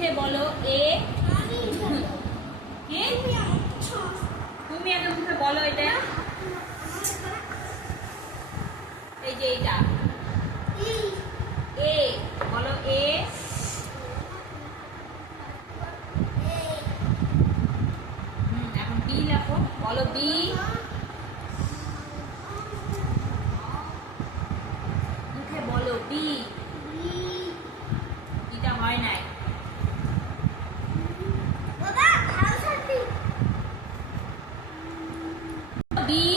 মুখে বলো এ। তুমি আগে মুখে বলো এটা। এই যে এইটা এ, বলো এ। এখন বি লেখো, বলো বি। মুখে বলো বি। এটা হয় নাই। বি,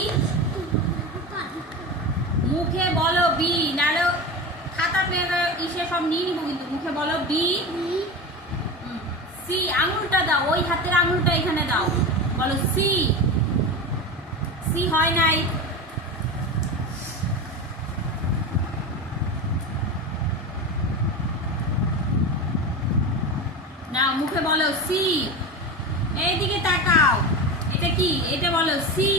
মুখে বলো বি, নাহলে খাতা ইসে সব নিয়ে নিবো কিন্তু। মুখে বলো বি। সি, আঙুলটা দাও, ওই হাতের আঙুলটা এখানে দাও, বলো সি। সি হয় নাই। না, মুখে বলো সি। এইদিকে তাকাও, এটা কি? এটা বলো সি।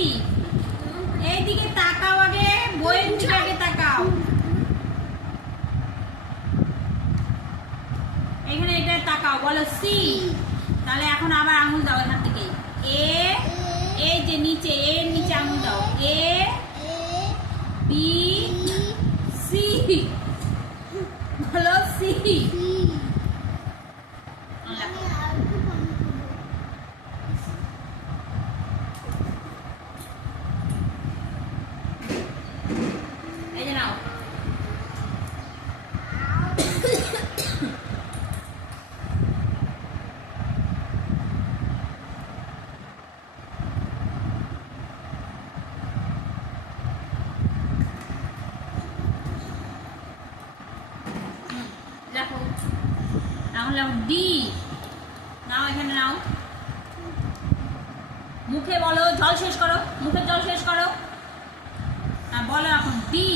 এইদিকে তাকাও, আগে বইয়ের দিকে আগে তাকাও। এখানে এটা তাকাও, বলো সি। তাহলে এখন আবার আঙুল দাও এখান থেকে। এ, এই যে নিচে, এর নিচে আঙুল দাও। এ বি সি, বলো সি। এই যে নাও। দেখো, তাহলে ডি নাও, এখানে নাও। মুখে বলো, জল শেষ করো, মুখের জল শেষ করো। বলো এখন ডি,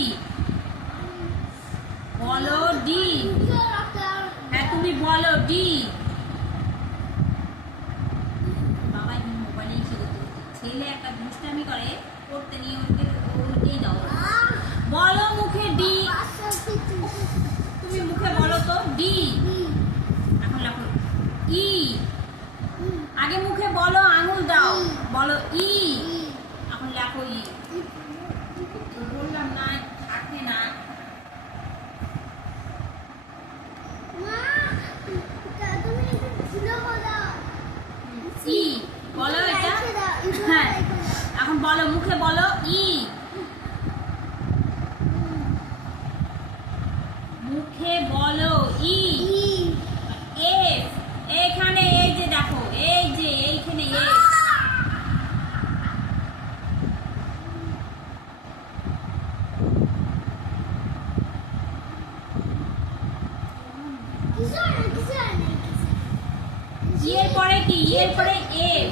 বলো ডি। হ্যাঁ, তুমি বলো ডি। বাবা এখানে মোবাইলেই ছেলে একটা দুষ্টামি করে, পড়তে নিয়ে ওইটাই দাও। বলো মুখে ডি। তুমি মুখে বলো তো ডি। এখন লেখো ই। আগে মুখে বলো, আঙুল দাও, বলো ই। এখন লেখো ই। বললাম না, থাকে না। ই বলো এটা। হ্যাঁ, এখন বলো, মুখে বলো ই। মুখে বলো ই। এফ, এখানে এই যে দেখো, এই যে এইখানে এফ। এর পরে কি? এর পরে এফ।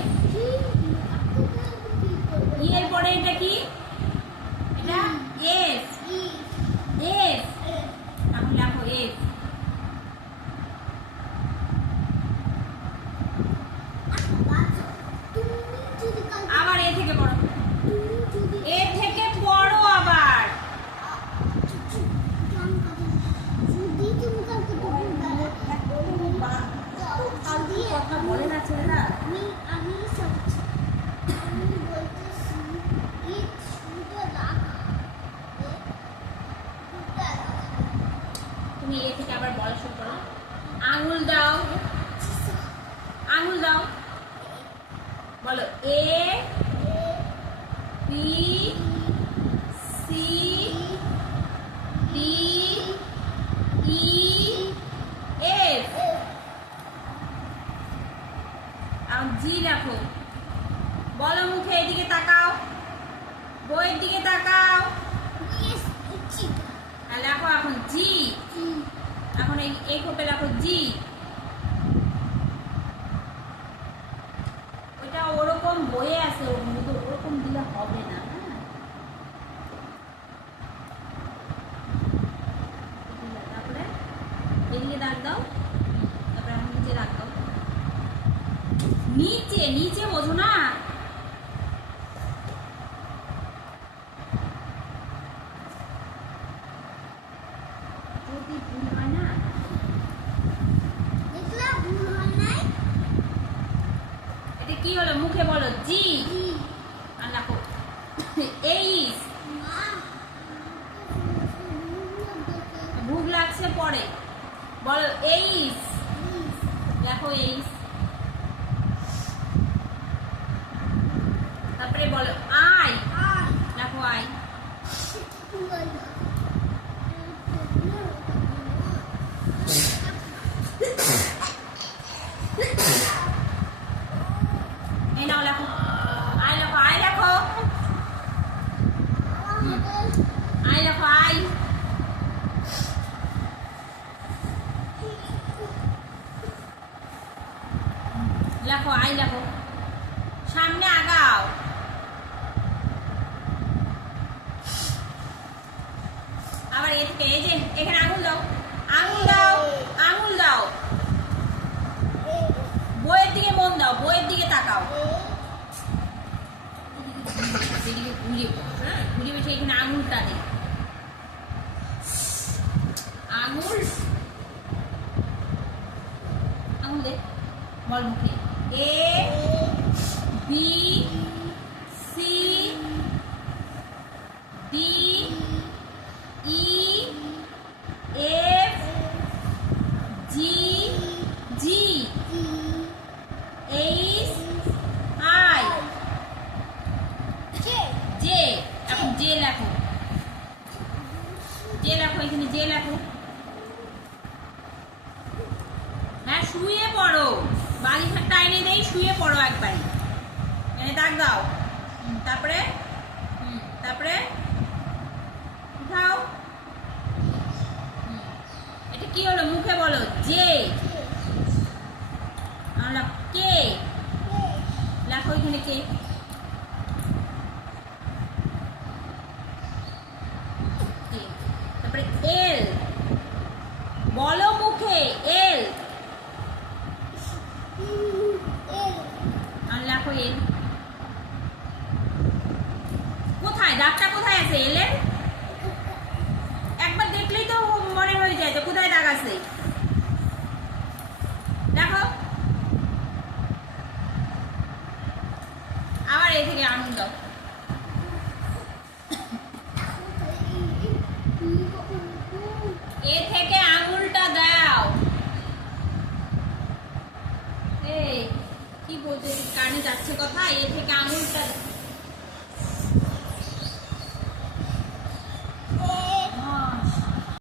এর পরে এটা কি? এটা এফ। এফ, এখন লেখো এফ। আবার এ থেকে পড়ো, এ থেকে পড়ো আবার। কথা বলে না ছেলেরা। তুমি এ থেকে আবার বলা শুরু করো। আঙুল দাও, আঙুল দাও, বলো A B C D E F. আর জি লেখো, বলো মুখে এদিকে তাকাও, বইয়ের দিকে তাকাও। আর লেখো এখন জি। এখন এই কোপে লেখো জি। ওইটা ওরকম বইয়ে আছে, ওরকম দিলে হবে না। তারপরে এদিকে দাগ দাও, তারপরে এখন নিচে দাগ দাও। নিচে নিচে বোঝো না। যদি ভুল হয় না, দেখলাম ভুল হলো মুখে বলো জি। আর দেখো এইস, ভুক লাগছে পরে বলো এইস, দেখো এইস। তারপরে বলো আই, দেখো আই। এই নাও লেখো আই, লেখো আই, লেখো আই, লেখো আই। লেখো আই, লেখো সামনে আগাও। আবার এ থেকে এই যে এখানে আঙুল দাও, আঙুল দাও, আঙুল দাও। বইয়ের দিকে মন দাও, বইয়ের দিকে তাকাও। এদিকে ঘুরিয়ে বসো, হ্যাঁ ঘুরিয়ে বসে এখানে আঙুলটা দে, আঙুল, আঙুল দে। বল মুখে A B C D E F G, G H I J. এখন জে লেখো, জে লেখো, এখানে জে লেখো। হ্যাঁ শুয়ে পড়ো, বাড়ি খাটটা এনে দেই, শুয়ে পড়ো একবারই। এনে দাগ দাও, তারপরে তারপরে উঠাও। এটা কি হলো মুখে বলো জে। কে লেখো, এখানে কে। তারপরে এল, বলো মুখে এল। আর লেখো এল। কোথায় দাগটা, কোথায় আছে এলের? একবার দেখলেই তো মনে হয়ে যায় তো কোথায় দাগ আছে। দেখো আবার এ থেকে আঙুল দাও, এ থেকে আঙুলটা দাও। এই কি বলতে কানে যাচ্ছে কথা, এ থেকে আঙুলটা